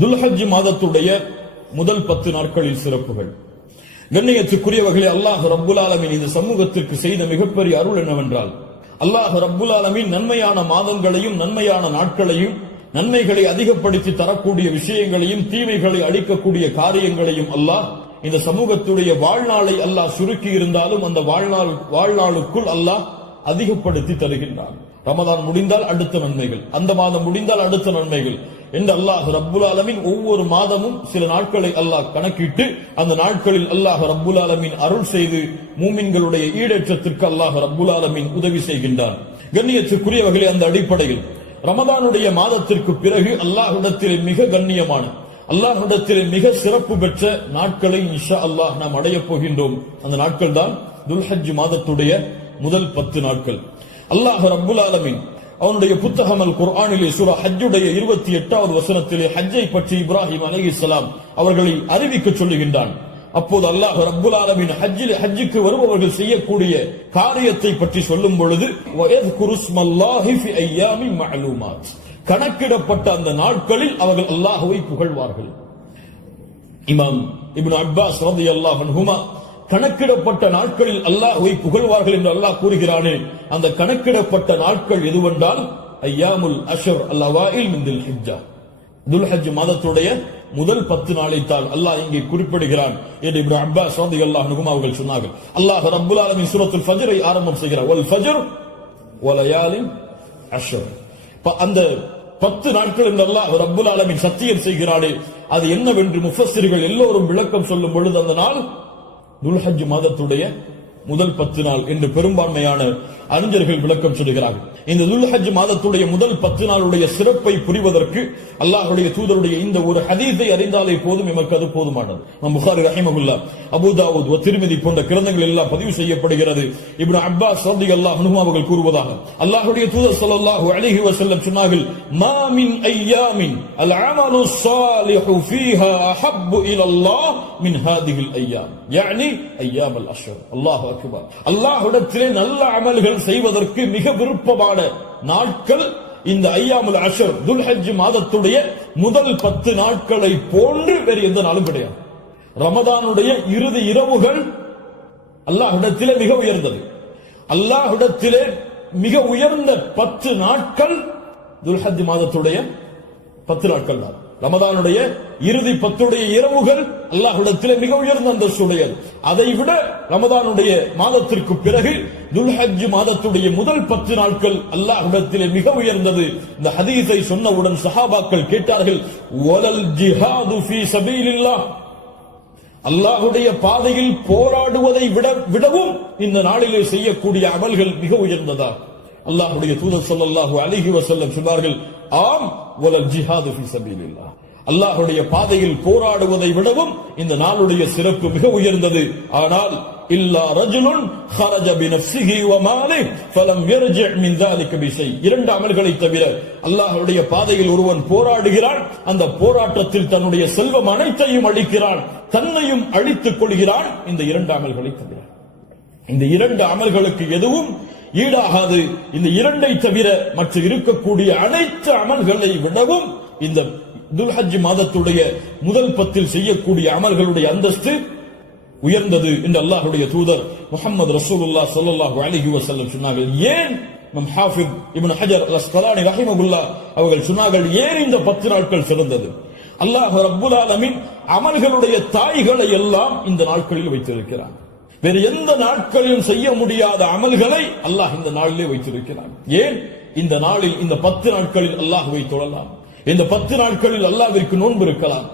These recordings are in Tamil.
துல்ஹஜ் மாதத்துடைய முதல் 10 நாட்களில் சிறப்புகள். கண்ணியத்துக்குரியவர்களே, அல்லாஹ் ரப்புல் ஆலமீன் இந்த சமூகத்திற்கு செய்த மிகப்பெரிய அருள் என்னவென்றால், அல்லாஹ் ரப்புல் ஆலமீன் நன்மையான மாதங்களையும் நன்மையான நாட்களையும் நன்மைகளை அதிகப்படுத்தி தரக்கூடிய விஷயங்களையும் தீமைகளை அளிக்கக்கூடிய காரியங்களையும் அல்லாஹ் இந்த சமூகத்துடைய வாழ்நாளை அல்லாஹ் சுருக்கி இருந்தாலும் அந்த வாழ்நாளுக்குள் அல்லாஹ் அதிகப்படுத்தி தருகின்றான். ரமதான் முடிந்தால் அடுத்த நன்மைகள், அந்த மாதம் முடிந்தால் அடுத்த நன்மைகள் என்று அல்லாஹ் ரப்புல் ஆலமீன் ஒவ்வொரு மாதமும் சில நாட்களை அல்லாஹ் கணக்கிட்டு அந்த நாட்களில் அல்லாஹ் ரப்புல் ஆலமீன் அருள் செய்து மூமின்களுடைய ஈடேற்றத்திற்கு அல்லாஹ் ரப்புல் ஆலமீன் உதவி செய்கின்றான். கண்ணியத்துக்குரியவர்களே, அந்த அடிப்படையில் ரமதானுடைய மாதத்திற்கு பிறகு அல்லாஹ்விடத்திலே மிக கண்ணியமான, அல்லாஹ்விடத்திலே மிக சிறப்பு பெற்ற நாட்களை இன்ஷா அல்லாஹ் நாம் அடையப் போகின்றோம். அந்த நாட்கள் தான் துல்ஹஜ் மாதத்துடைய முதல் 10 நாட்கள். அல்லாஹ் ரப்புல் ஆலமீன் அவனுடைய புத்தகம் அல் குர்ஆனிலே சூரா ஹஜ்ஜுடைய 28வது வசனத்திலே ஹஜ்ஜை பற்றி இப்ராஹிம் அலைஹிஸ்ஸலாம் அவர்களை அறிவிக்க சொல்லுகின்றான். அப்போது அல்லாஹ் ரப்புல் ஆலமீன் ஹஜ்ஜுக்கு வருபவர்கள் செய்யக்கூடிய காரியத்தை பற்றி சொல்லும் பொழுது வயத்குரு ஸ்மல்லாஹி ஃபி அய்யாமின் மஅலூமாத், கணக்கிடப்பட்ட அந்த நாட்களில் அவர்கள் அல்லாஹ்வை புகழ்வார்கள். இமாம் இப்னு அப்பாஸ் ரலியல்லாஹு அன்ஹுமா கணக்கிடப்பட்ட நாட்களில் அல்லாஹ்வை புகழ்வார்கள் என்று அல்லாஹ் கூறுகிறானே, அந்த கணக்கிடப்பட்ட நாட்கள் எதுவென்றால் அய்யாமுல் அஷ்ர் அல் அவாயில் மின் துல்ஹிஜ்ஜா, துல்ஹஜ் மாதத்துடைய முதல் 10 நாளைத்தான் அல்லாஹ் இங்கே குறிப்பிடுகிறான் என்று இப்னு அப்பாஸ் ரலியல்லாஹு அன்ஹுமா அவர்கள் சொன்னார்கள். அல்லாஹ் ரப்புல் ஆலமீன் சூரத்துல் ஃபஜ்ரை ஆரம்பம் செய்கிறார், வல் ஃபஜ்ர் வலயாலின் அஷ்ர். அந்த 10 நாட்கள் என்று அல்லாஹ் ரப்புல் ஆலமீன் சத்தியம் செய்கிறானே, அது என்னவென்று முஃபஸ்ஸிர்கள் எல்லோரும் விளக்கம் சொல்லும் பொழுது அந்த நாள் துல்ஹஜ் மாதத்துடைய முதல் 10 நாள் என்று பெரும்பான்மையான அறிஞர்கள் விளக்கம் சொல்கிறார்கள். இந்த துல்ஹஜ் மாதத்துடைய முதல் 10 நாளுடைய சிறப்பை புரிவதற்கு அல்லாஹ்வுடைய தூதருடைய இந்த ஒரு ஹதீஸை அறிந்தாலே போதும், எமக்கு அது போதுமானது. புகாரி ரஹிமஹுல்லாஹ், அபூ தாவூத், திர்மிதி போன்ற கிரந்தங்கள் எல்லாம் பதிவு செய்யப்படுகிறது. இப்னு அப்பாஸ் ரலியல்லாஹு அன்ஹு அவர்கள் கூறுவதாக, அல்லாஹ்வுடைய தூதர் ஸல்லல்லாஹு அலைஹி வஸல்லம் சொன்னார்கள், மா மின் அய்யாமின் அல் அமலு ஸாலிஹு ஃபீஹா அஹப்பு இலல்லாஹ் மின் ஹாதிஹில் அய்யாம், யானி அய்யாம் அல் அஷ்ர். அல்லாஹு அக்பர். அல்லாஹ்விடத்திலே நல்ல அமல்கள் செய்வதற்கு மிக விருப்பமான நாட்கள் இந்த அய்யாமுல் அஷ்ர், துல்ஹஜ் மாதத்துடைய முதல் 10 நாட்களை போன்று வேறு எந்த நாளும் கிடையாது. ரமதானுடைய இறுதி இரவுகள் அல்லாஹ்விடத்திலே மிக உயர்ந்தது. அல்லாஹ்விடத்திலே மிக உயர்ந்த 10 நாட்கள் துல்ஹஜ் மாதத்துடைய 10 நாட்கள் தான். ரமதானுடைய இறுதி 10 இரவுகள் அல்லாஹ்விடத்திலே மிக உயர்ந்த அந்தஸ்துடையது. அதை விட ரமதானுடைய மாதத்திற்கு பிறகு துல்ஹஜ் மாதத்துடைய முதல் 10 நாட்கள் அல்லாஹ்விடத்திலே மிக உயர்ந்தது. இந்த ஹதீஸை சொன்னவுடன் சஹாபாக்கள் கேட்டார்கள், வலல் ஜிஹாது ஃபீ சபீலில்லாஹ், அல்லாஹ்வுடைய பாதையில் போராடுவதை விடவும் இந்த நாளிலே செய்யக்கூடிய அமல்கள் மிக உயர்ந்ததா? அல்லாஹ்வுடைய தூதர் ஸல்லல்லாஹு அலைஹி வஸல்லம் சொன்னார்கள், ஆம், வலல் ஜிஹாது ஃபீ சபீலில்லாஹ், அல்லாஹ்வுடைய பாதையில் போராடுவதை விடவும் இந்த நாளுடைய சிறப்பு மிக உயர்ந்தது. ஆனால் இல்லா ரஜுலுன் ஹரஜ பினஃப்ஸிஹி வ மாலிஹி ஃபலம் யர்ஜி மின் ذلك பிஷை, 2 அமல்களை தவிர அல்லாஹ்வுடைய பாதையில் ஒருவன் போராடுகிறான், அந்த போராட்டத்தில் தன்னுடைய செல்வம் அனைத்தையும் அளிக்கிறான், தன்னையும் அழித்துக் கொள்கிறான், இந்த 2 அமல்களை தவிர. இந்த 2 அமல்களுக்கு எதுவும் ஈடாகாது. இந்த 2ஐ தவிர மற்ற இருக்கக்கூடிய அனைத்து அமல்களை விடவும் இந்த துல்ஹஜ் மாதத்துடைய முதல் 10 செய்யக்கூடிய அமல்களுடைய அந்தஸ்து உயர்ந்தது என்று அல்லாஹ்வுடைய தூதர் முஹம்மது ரசூலுல்லாஹ் ஸல்லல்லாஹு அலைஹி வஸல்லம் சொன்னார்கள். ஏன் நம் ஹாஃபிஸ் இப்னு ஹஜர் அல் அஸ்கலானி ரஹிமஹுல்லாஹ் அவர்கள் சொன்னார்கள், ஏன் இந்த 10 நாட்கள் சிறந்தது? அல்லாஹ் ரப்புல் ஆலமீன் அமல்களுடைய தாய்களை எல்லாம் இந்த நாட்களில் வைத்திருக்கிறான். வேறு எந்த நாட்களிலும் செய்ய முடியாத அமல்களை அல்லாஹ் இந்த நாளிலே வைத்திருக்கிறான். ஏன்? இந்த நாளில், இந்த 10 நாட்களில் அல்லாஹ்வை தொழலாம், இந்த 10 நாட்களில் அல்லாஹ்விற்கு நோன்பு இருக்கலாம்,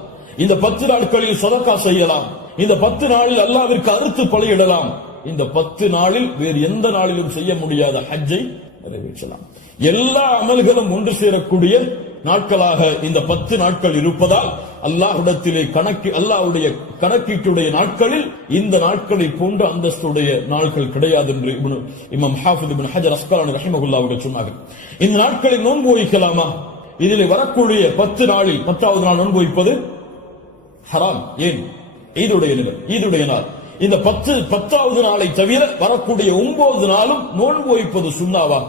இந்த 10 நாட்களில் சதகா செய்யலாம், இந்த 10 நாளில் அல்லாஹ்விற்கு அறுத்து பலியிடலாம், இந்த 10 நாளில் வேறு எந்த நாளிலும் செய்ய முடியாத ஹஜ்ஜை நிறைவேற்றலாம். எல்லா அமல்களும் ஒன்று சேரக்கூடிய நாட்களாக இந்த 10 நாட்கள் இருப்பதால் அல்லாஹ்விடத்திலே அல்லாஹ்வுடைய கணக்கீட்டுடைய நாட்களில் இந்த நாட்களை போன்ற அந்தஸ்துடைய நாட்கள் கிடையாது என்று இமாம் ஹாஃபிஸ் இப்னு ஹஜர் அஸ்கலானி ரஹிமஹுல்லாஹ் அவர்கள் சொன்னார்கள். இந்த நாட்களில் நோன்பு வைக்கலாமா? இதில் வரக்கூடிய 10 நாளில் 10வது நாள் நோன்பு வைப்பது ஹராம். ஏன்? ஈதுடைய நாள். இந்த 10வது நாளை தவிர வரக்கூடிய 9 நாளும் நோன்பு வைப்பது சுன்னாவா?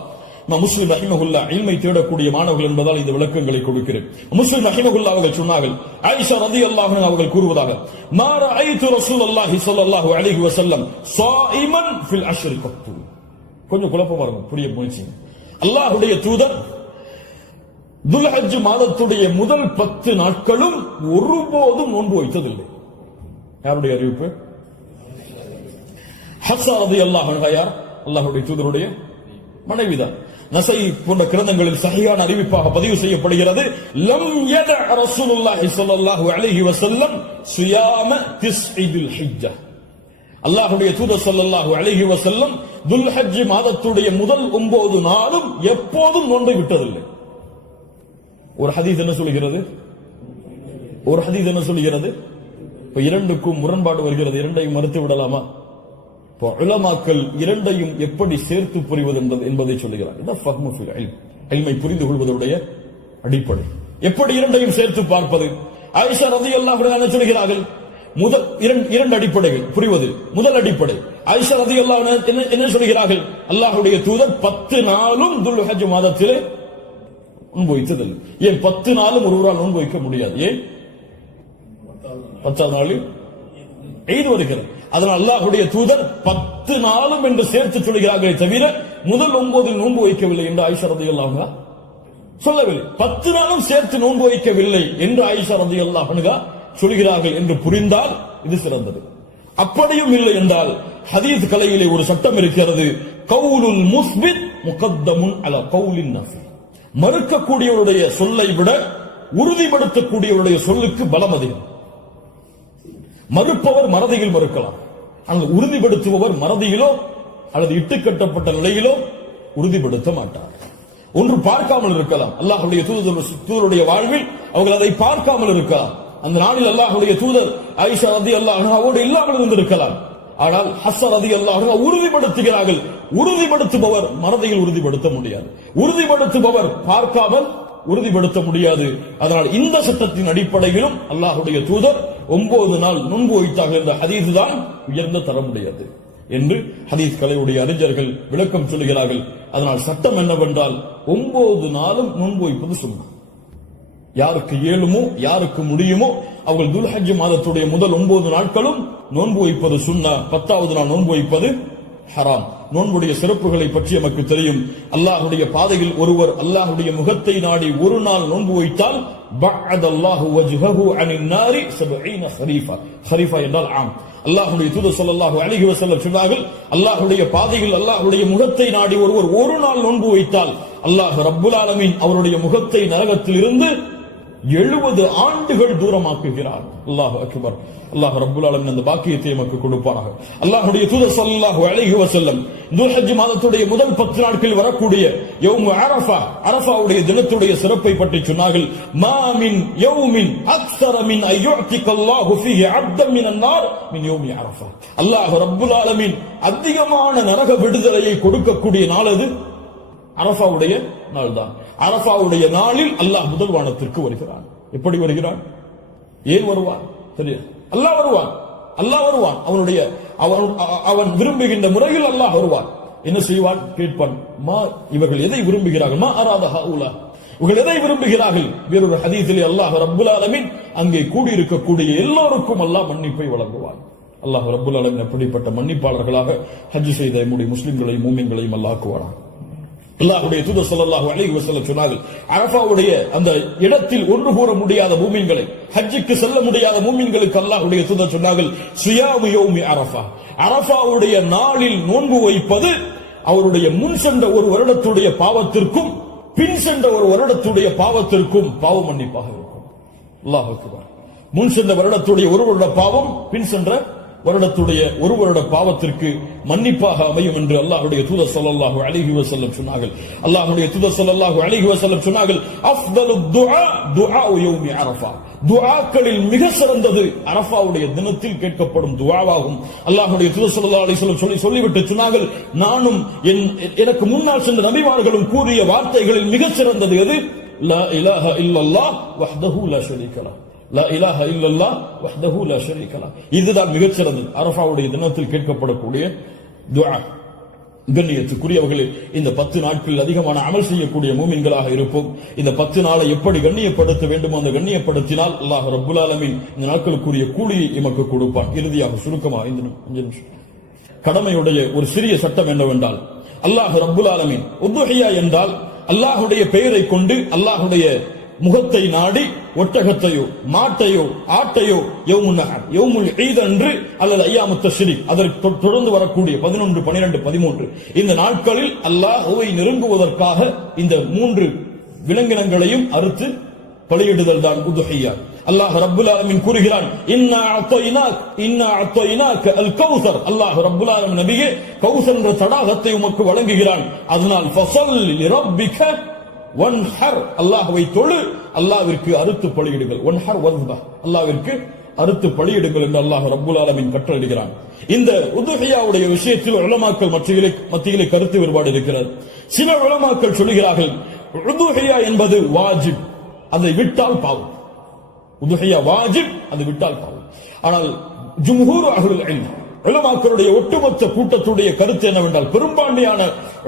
முஸ்லிம் ரஹிமஹுல்லா இல்மை தேடக்கூடிய மாணவர்கள் என்பதால் இந்த விளக்கங்களை கொடுக்கிறேன். முஸ்லிம் ரஹிமஹுல்லா அவர்கள் சொன்னார்கள், ஆயிஷா ரலியல்லாஹு அன்ஹா அவர்கள் கூறுவதாக, மா ரஅய்து ரசூலுல்லாஹி ஸல்லல்லாஹு அலைஹி வஸல்லம் ஸாயிமன் ஃபில் அஷ்ரி கத்து. கொஞ்சம் குழப்பமா இருக்கும், புரிய முயற்சி. அல்லாஹ்வுடைய தூதர் துல்ஹஜ் மாதத்துடைய முதல் 10 நாட்களும் ஒருபோதும் நோன்பு வைத்ததில்லை. யாருடைய அறிவிப்பு? ஹஃப்ஸா ரலியல்லாஹு அன்ஹா யார்? அல்லாஹ்வுடைய தூதருடைய மனைவிதான். நஸை போன்ற கிரந்தங்களில் சஹீஹான அறிவிப்பாக பதிவு செய்யப்படுகிறது, லம் யத ரசூலுல்லாஹி ஸல்லல்லாஹு அலைஹி வஸல்லம் ஸியாம திஸ்இல் ஹிஜ்ஜா. அல்லாஹ்வுடைய தூதர் ஸல்லல்லாஹு அலைஹி வஸல்லம் துல்ஹஜ் மாதத்துடைய முதல் 9 நாளும் எப்போதும் நோன்பை விட்டதில்லை. ஒரு ஹதீஸ் என்ன சொல்கிறது? இப்ப இரண்டுக்கும் முரண்பாடு வருகிறது, இரண்டையும் மறுத்து விடலாமா? இப்போ உலமாக்கள் இரண்டையும் எப்படி சேர்த்து புரிவது என்பதை சொல்லுகிறார். இதான் ஃபஹ்மு ஃபில் இல்ம், இல்மை புரிந்து கொள்வதுடைய அடிப்படை. எப்படி இரண்டையும் சேர்த்து பார்ப்பது? ஆயிஷா ரலியல்லாஹு அன்ஹா சொல்கிறார்கள், முதல் இரண்டு அடிப்படைகள் புரிவது. முதல் அடிப்படை, ஆயிஷா ரலியல்லாஹு அன்ஹா என்ன சொல்கிறார்கள்? அல்லாஹ்வுடைய தூதர் 10 நாளும் துல்ஹஜ் மாதத்திலே நோன்பு வைத்ததில்லை. ஏன் 10 நாளும் ஒருவரால் நோன்பு வைக்க முடியாது? ஏன்? 10ஆவது நாளில் ஈத் வருகிறது. அதனால் அல்லாஹ்வுடைய தூதர் 10 நாளும் என்று சேர்த்து சொல்கிறார்களே தவிர முதல் 9 நோன்பு வைக்கவில்லை என்று ஆயிஷா ரலியல்லாஹு அன்ஹா சொல்லவில்லை. 10 நாளும் சேர்த்து நோன்பு வைக்கவில்லை என்று ஆயிஷா ரலியல்லாஹு அன்ஹா சொல்கிறார்கள் என்று புரிந்தால் இது சிறந்தது. அப்படியும் இல்லை என்றால் ஹதீஸ் கலையிலே ஒரு சட்டம் இருக்கிறது, கவுலுல் முஸ்பித் முகத்தமுன் அலா கவுலின் நஃபி. மறுக்கக்கூடியவருடைய சொல்லை விட உறுதிப்படுத்தக்கூடியவருடைய சொல்லுக்கு பலம் அதிகம். மறுப்பவர் மறதியில் மறுக்கலாம், ஆனால் உறுதிப்படுத்துபவர் மறதியிலோ அல்லது இட்டுக்கட்டப்பட்ட நிலையிலோ உறுதிப்படுத்த மாட்டார். ஒன்று பார்க்காமல் இருக்கலாம், அல்லாஹ்வுடைய தூதருடைய வாழ்வில் அவர்கள் அதை பார்க்காமல் இருக்கலாம். அந்த நாளில் அல்லாஹ்வுடைய தூதர் ஆயிஷா ரலியல்லாஹு அன்ஹாவோடு இல்லாமல் இருந்திருக்கலாம். ஆனால் ஹஃப்ஸா ரலியல்லாஹு அன்ஹா உறுதிப்படுத்துகிறார்கள். உறுதிப்படுத்துபவர் மறதியில் உறுதிப்படுத்த முடியாது, உறுதிப்படுத்துபவர் பார்க்காமல் உறுதிப்படுத்த முடியாது. அதனால் இந்த சட்டத்தின் அடிப்படையிலும் அல்லாஹ்வுடைய தூதர் 9 நாள் நோன்பு வைத்தார்கள் என்ற ஹதீஸ் தான் உயர்ந்த தரமுடையது என்று ஹதீஸ் கலையுடைய அறிஞர்கள் விளக்கம் சொல்கிறார்கள். அதனால் சட்டம் என்னவென்றால் 9 நாளும் நோன்பு வைப்பது சுன்னா. யாருக்கு இயலுமோ யாருக்கு முடியுமோ அவர்கள் துல்ஹஜ் மாதத்துடைய முதல் 9 நாட்களும் நோன்பு வைப்பது சுன்னா. 10ஆவது நாள் நோன்பு வைப்பது ஹராம். நோன்புடைய சிறப்புகளை பற்றி நமக்கு தெரியும். அல்லாஹ்வுடைய பாதையில் ஒருவர் அல்லாஹ்வுடைய முகத்தை நாடி ஒரு நாள் நோன்பு வைத்தால் பஅதல்லாஹு வஜ்ஹஹு அனின் நாரி 70 ஹரீஃபா. ஹரீஃபா என்றால் ஆம். அல்லாஹ்வுடைய தூதர் ஸல்லல்லாஹு அலைஹி வஸல்லம் சொன்னார்கள், அல்லாஹ்வுடைய பாதையில் அல்லாஹ்வுடைய முகத்தை நாடி ஒருவர் ஒரு நாள் நோன்பு வைத்தால் அல்லாஹ் ரப்புல் ஆலமீன் அவருடைய முகத்தை நரகத்தில் இருந்து 70 ஆண்டுகள் தூரமாக்குகிறார். அல்லாஹ் அக்பர். அல்லாஹ் ரப்புல் ஆலமீன் அந்த பாக்கியத்தை நமக்கு கொடுப்பானாக. அல்லாஹ்வுடைய தூதர் ஸல்லல்லாஹு அலைஹி வஸல்லம் துல்ஹஜ் மாதத்துடைய முதல் 10 நாட்களில் வரக்கூடிய யௌமு அரஃபா, அரஃபாவுடைய தினத்துடைய சிறப்பை பற்றி சொன்னார்கள். மா மின் யௌமின் அக்ஸர மின் அய்யுஅதிகல்லாஹு ஃபீஹி அப்தன் மினன் நார் மின் யௌமி அரஃபா. அல்லாஹ் ரப்புல் ஆலமீன் அதிகமான நரக விடுதலையை கொடுக்கக்கூடிய நாள் அது அரஃபாவுடைய நாள் தான். அரஃபாவுடைய நாளில் அல்லாஹ் முதல் வானத்திற்கு வருகிறான். எப்படி வருகிறான்? ஏன் வருவான்? சரியா? அல்லாஹ் வருவான். அல்லாஹ் வருவான். அவன் விரும்புகின்ற முறையில் அல்லாஹ் வருவான். என்ன செய்வான்? கேட்பான், மா இவர்கள் எதை விரும்புகிறார்கள்? மா அராத ஹவுலா, இவர்கள் எதை விரும்புகிறார்கள்? வேறொரு ஹதீஸிலே அல்லாஹ் ரப்புல் ஆலமீன் அங்கே கூடியிருக்கக்கூடிய எல்லோருக்கும் அல்லாஹ் மன்னிப்பை வழங்குவான். அல்லாஹ் ரப்புல் ஆலமீன் அப்படிப்பட்ட மன்னிப்பாளர்களாக ஹஜ் செய்த நம்முடைய முஸ்லிம்களையும் மூமின்களையும் அல்லாஹ் ஆக்குவானாக. அல்லாஹ்வுடைய தூதர் ஸல்லல்லாஹு அலைஹி வஸல்லம் சொன்னார்கள், அரஃபாவுடைய அந்த இடத்தில் ஒன்று கூற முடியாத மூமின்களை, ஹஜ்ஜுக்கு செல்ல முடியாத மூமின்களுக்கு அல்லாஹ்வுடைய தூதர் சொன்னார்கள், ஸியாமு யௌமி அரஃபா, அரஃபாவுடைய நாளில் நோன்பு வைப்பது அவருடைய முன் சென்ற ஒரு வருடத்துடைய பாவத்திற்கும் பின் சென்ற ஒரு வருடத்துடைய பாவத்திற்கும் பாவ மன்னிப்பாக இருக்கும். அல்லாஹ் அக்பர். முன் சென்ற வருடத்துடைய ஒரு வருட பாவம் பின் சென்ற வருடத்துடைய ஒரு வருட பாவத்திற்கு மன்னிப்பாக அமையும் என்று அல்லாஹ்வுடைய தூதர் ஸல்லல்லாஹு அலைஹி வஸல்லம் சொன்னார்கள். அல்லாஹ்வுடைய தூதர் ஸல்லல்லாஹு அலைஹி வஸல்லம் சொன்னார்கள், அஃதலுத் துஆ துஆஉ யௌமி அரஃபா, துஆக்களில் மிக சிறந்தது அரஃபாவுடைய தினத்தில் கேட்கப்படும் துஆவாகும். அல்லாஹ்வுடைய தூதர் ஸல்லல்லாஹு அலைஹி வஸல்லம் சொல்லிவிட்டு சொன்னார்கள், நானும் எனக்கு முன்னால் சென்ற நபிமார்களும் கூறிய வார்த்தைகளில் மிக சிறந்தது எது? லா இலாஹ இல்லல்லாஹ் வஹ்தஹு லா ஷரீக லஹ், லா இலாஹ இல்லல்லாஹ் வஹ்தஹு லா ஷரீக லஹ். இதுதான் மிகச் சிறந்தது அரஃபாவுடைய தினத்தில் கேட்கப்படக்கூடிய துஆ. கண்ணியத்துக்குரியவர்களே, இந்த 10 நாட்களில் அதிகமான அமல் செய்யக்கூடிய மூமின்களாக இருப்போம். இந்த 10 நாளை எப்படி கண்ணியப்படுத்த வேண்டுமோ அந்த கண்ணியப்படுத்தினால் அல்லாஹ் ரப்புல் ஆலமீன் இந்த நாட்களுக்குரிய கூலியை எமக்கு கொடுப்பான். இறுதியாக சுருக்கமாக 5 நிமிஷம் கடமையுடைய ஒரு சிறிய சட்டம் என்னவென்றால், அல்லாஹ் ரப்புல் ஆலமீன் உதுஹியா என்றால் அல்லாஹுடைய பெயரை கொண்டு அல்லாஹுடைய முகத்தை நாடி ஒட்டகத்தையோ மாட்டையோ ஆட்டையோ யௌமுல் ஈத் அன்று அல்லது ஐயாமுத் தஷ்ரீக் அதற்கு தொடர்ந்து வரக்கூடிய 11, 12, 13 இந்த நாட்களில் அல்லாஹ்வை நெருங்குவதற்காக இந்த 3 விலங்கினங்களையும் அறுத்து பலியிடுதல் தான் உதுஹியா. அல்லாஹ் ரப்புல் ஆலமீன் கூறுகிறான், இன்னா அத்தய்னாக அல் கௌசர். அல்லாஹ் ரப்புல் ஆலமீன் நபியே கௌசர் என்ற தடாகத்தை உமக்கு வழங்குகிறான். அதனால் ஃபஸல்லி லிரப்பிக வன்ஹர், அல்லாஹ்வை தொழு, அல்லாஹ்விற்கு அறுத்து பலியிடுங்கள். வன்ஹர் வஸ்பஹ், அல்லாஹ்விற்கு அறுத்து பலியிடுங்கள் என்று அல்லாஹ் ரப்புல் ஆலமீன் கட்டளையிடுகிறான். இந்த உதுஹியாவுடைய விஷயத்தில் உலமாக்கள் மத்தியிலே கருத்து வேறுபாடு இருக்கிறது. சில உலமாக்கள் சொல்கிறார்கள், உதுஹியா என்பது வாஜிப், அதை விட்டால் பாவம். உதுஹியா வாஜிப், அது விட்டால் பாவம். ஆனால் ஜும்ஹூர் அஹ்லுல் இல்ம் உலமாக்களுடைய ஒட்டுமொத்த கூட்டத்துடைய கருத்து என்னவென்றால், பெரும்பான்மையான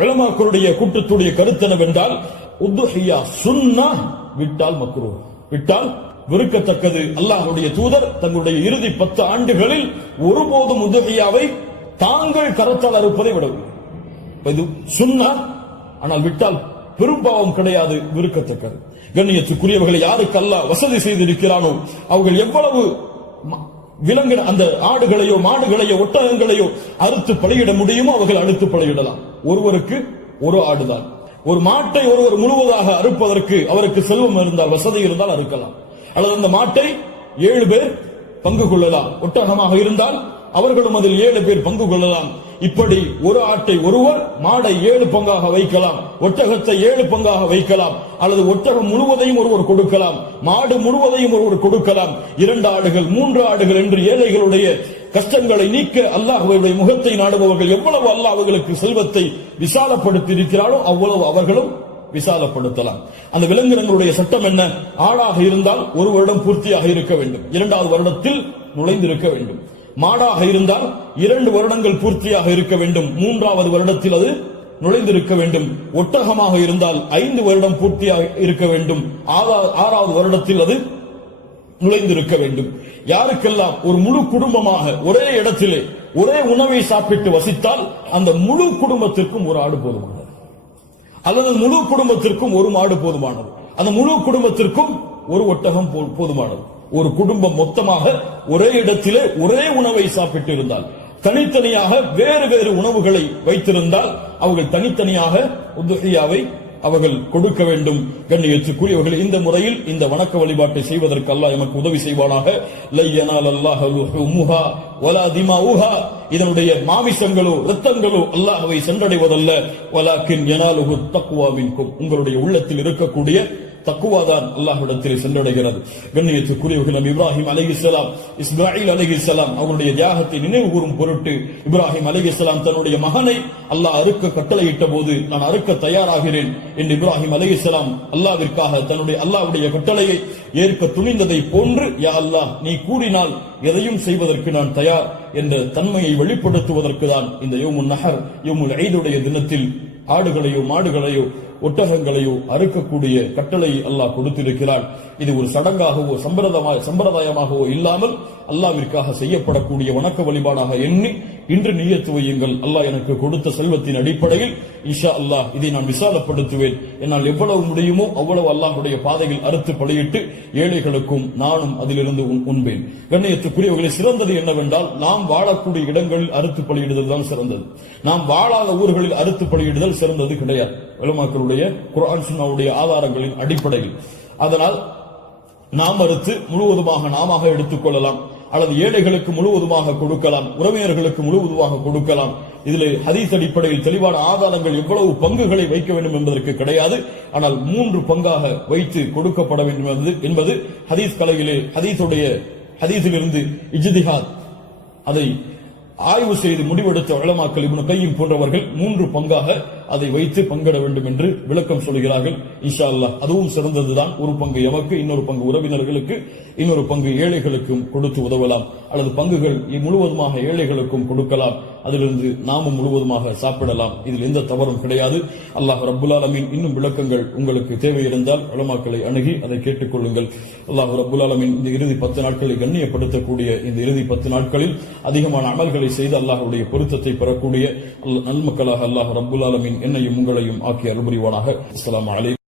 உலமாக்களுடைய கூட்டத்துடைய கருத்து என்னவென்றால், உதுஹியா சுன்னah, விட்டால் மக்ரூஹ், விட்டால் வெறுக்கத்தக்கது. அல்லாஹ்வுடைய தூதர் தங்களுடைய இறுதி 10 ஆண்டுகளில் ஒருபோதும் உதுஹியாவை தாங்கள் கரத்தால் அறுப்பதை விடவில்லை. இது சுன்னah, ஆனால் விட்டால் பெரும்பாவம் கிடையாது, வெறுக்கத்தக்கது. கண்ணியத்துக்குரியவர்களை யாருக்கு அல்லாஹ் வசதி செய்திருக்கிறானோ அவர்கள் எவ்வளவு விலங்கின அந்த ஆடுகளையோ மாடுகளையோ ஒட்டகங்களையோ அறுத்து பலியிட முடியுமோ அவர்கள் அறுத்து பலியிடலாம். ஒருவருக்கு ஒரு ஆடுதான். ஒரு மாட்டை ஒருவர் முழுவதாக அறுப்பதற்கு அவருக்கு செல்வம் இருந்தால், வசதி இருந்தால் அறுக்கலாம். அல்லது அந்த மாட்டை 7 பேர் பங்கு கொள்ளலாம். ஒட்டகமாக இருந்தால் அவர்களும் அதில் 7 பேர் பங்கு கொள்ளலாம். இப்படி ஒரு ஆட்டை ஒருவர், மாடை 7 பங்காக வைக்கலாம், ஒட்டகத்தை 7 பங்காக வைக்கலாம். அல்லது ஒட்டகம் முழுவதையும் ஒருவர் கொடுக்கலாம், மாடு முழுவதையும் ஒருவர் கொடுக்கலாம். 2 ஆடுகள் 3 ஆடுகள் என்று ஏழைகளுடைய கஷ்டங்களை நீக்க அல்லாஹ்வுடைய முகத்தை நாடுபவர்கள் எவ்வளவு அல்லாஹ் அவர்களுக்கு செல்வத்தை விசாலப்படுத்தி இருக்கிறாரோ அவ்வளவு அவர்களும் விசாலப்படுத்தலாம். அந்த விலங்கினங்களுடைய சட்டம் என்ன? ஆடாக இருந்தால் 1 வருடம் பூர்த்தியாக இருக்க வேண்டும், 2வது வருடத்தில் நுழைந்திருக்க வேண்டும். மாடாக இருந்தால் 2 வருடங்கள் பூர்த்தியாக இருக்க வேண்டும், 3வது வருடத்தில் அது நுழைந்திருக்க வேண்டும். ஒட்டகமாக இருந்தால் 5 வருடம் பூர்த்தியாக இருக்க வேண்டும், 6வது வருடத்தில் அது நுழைந்திருக்க வேண்டும். யாருக்கெல்லாம் ஒரு முழு குடும்பமாக ஒரே இடத்திலே ஒரே உணவை சாப்பிட்டு வசித்தால் அந்த முழு குடும்பத்திற்கும் ஒரு ஆடு போதுமானது, அல்லது முழு குடும்பத்திற்கும் ஒரு மாடு போதுமானது, அந்த முழு குடும்பத்திற்கும் ஒரு ஒட்டகம் போதுமானது. ஒரு குடும்பம் மொத்தமாக ஒரே இடத்திலே ஒரே உணவை சாப்பிட்டு இருந்தால், தனித்தனியாக வேறு வேறு உணவுகளை வைத்திருந்தால் அவர்கள் தனித்தனியாக உதுஹியாவை அவர்கள் கொடுக்க வேண்டும். கண்ணியத்துக்குரியவர்கள், இந்த முறையில் இந்த வணக்க வழிபாட்டை செய்வதற்கு அல்லாஹ் எமக்கு உதவி செய்வானாக. லை யனாலல்லாஹு லுஹூமுஹா வலா திமாஉஹா, இதனுடைய மாமிசங்களோ இரத்தங்களோ அல்லாஹ்வை சென்றடைவதல்ல. வலாக்கின் யனாலுஹு தக்வா மின்கும், உங்களுடைய உள்ளத்தில் இருக்கக்கூடிய தக்குவாதான் அல்லாஹ்விடத்தில் சென்றடைகிறது. கண்ணியத்துக்குரியவர்கள், நபி இப்ராஹிம் அலைஹிஸ்ஸலாம், இஸ்மாயில் அலைஹிஸ்ஸலாம் அவருடைய தியாகத்தை நினைவு கூறும் பொருட்டு இப்ராஹிம் அலைஹிஸ்ஸலாம் தன்னுடைய மகனை அல்லாஹ் அறுக்க கட்டளையிட்ட போது, நான் அறுக்க தயாராகிறேன் என்று இப்ராஹிம் அலைஹிஸ்ஸலாம் அல்லாஹ்விற்காக தன்னுடைய அல்லாஹ்வுடைய கட்டளையை ஏற்க துணிந்ததை போன்று, யா அல்லாஹ் நீ கூறினால் எதையும் செய்வதற்கு நான் தயார் என்ற தன்மையை வெளிப்படுத்துவதற்கு தான் இந்த யௌமுன் நஹர், யௌமுல் ஈதுடைய தினத்தில் ஆடுகளையோ மாடுகளையோ ஒட்டகங்களையோ அறுக்கக்கூடிய கட்டளை அல்லாஹ் கொடுத்திருக்கிறார். இது ஒரு சடங்காகவோ சம்பிரதாயமாகவோ இல்லாமல் அல்லாஹ்விற்காக செய்யப்படக்கூடிய வணக்க வழிபாடாக எண்ணி இன்று நியத்து வையுங்கள். அல்லாஹ் எனக்கு கொடுத்த செல்வத்தின் அடிப்படையில் இன்ஷா அல்லாஹ் இதை நான் விசாலப்படுத்துவேன். என்னால் எவ்வளவு முடியுமோ அவ்வளவு அல்லாஹ்வுடைய பாதையில் அறுத்து பலியிட்டு ஏழைகளுக்கும் நானும் அதிலிருந்து உண்பேன். கண்ணியத்துக்குரியவர்களை, சிறந்தது என்னவென்றால் நாம் வாழக்கூடிய இடங்களில் அறுத்து பலியிடுதல் தான் சிறந்தது. நாம் வாழாத ஊர்களில் அறுத்து பலியிடுதல் சிறந்தது கிடையாது, உலமாக்களுடைய குர்ஆன் சுன்னாவுடைய ஆதாரங்களின் அடிப்படையில். அதனால் நாம் அறுத்து முழுவதுமாக நாம எடுத்துக் கொள்ளலாம், அல்லது ஏழைகளுக்கு முழுவதுமாக கொடுக்கலாம், உறவினர்களுக்கு முழுவதுமாக கொடுக்கலாம். இதில் ஹதீஸ் அடிப்படையில் தெளிவான ஆதாரங்கள் எவ்வளவு பங்குகளை வைக்க வேண்டும் என்பதற்கு கிடையாது. ஆனால் 3 பங்காக வைத்து கொடுக்கப்பட வேண்டும் என்பது ஹதீஸ் கலையிலே ஹதீஸிலிருந்து இஜ்திஹாத் அதை ஆய்வு செய்து முடிவெடுத்த உலமாக்கள் இப்னு கையிம் போன்றவர்கள் 3 பங்காக அதை வைத்து பங்கிட வேண்டும் என்று விளக்கம் சொல்கிறார்கள். இன்ஷா அல்லாஹ் அதுவும் சிறந்ததுதான். ஒரு பங்கு எமக்கு, இன்னொரு பங்கு உறவினர்களுக்கு, இன்னொரு பங்கு ஏழைகளுக்கும் கொடுத்து உதவலாம், அல்லது பங்குகள் முழுவதுமாக ஏழைகளுக்கும் கொடுக்கலாம், அதிலிருந்து நாமும் முழுவதுமாக சாப்பிடலாம். இதில் எந்த தவறும் கிடையாது. அல்லாஹ் ரப்புல் ஆலமீன் இன்னும் விளக்கங்கள் உங்களுக்கு தேவை இருந்தால் உலமாக்களை அணுகி அதை கேட்டுக்கொள்ளுங்கள். அல்லாஹ் ரப்புல் ஆலமீன் இந்த இறுதி 10 நாட்களை கண்ணியப்படுத்தக்கூடிய இந்த இறுதி 10 நாட்களில் அதிகமான அமல்களை செய்து அல்லாஹ்வுடைய பொருத்தத்தை பெறக்கூடிய நல்மக்களாக அல்லாஹ் ரப்புல் ஆலமீன் என்னையும் உங்களையும் ஆக்கி அருள் புரிவானாக. அஸ்ஸலாமு அலைக்கும்.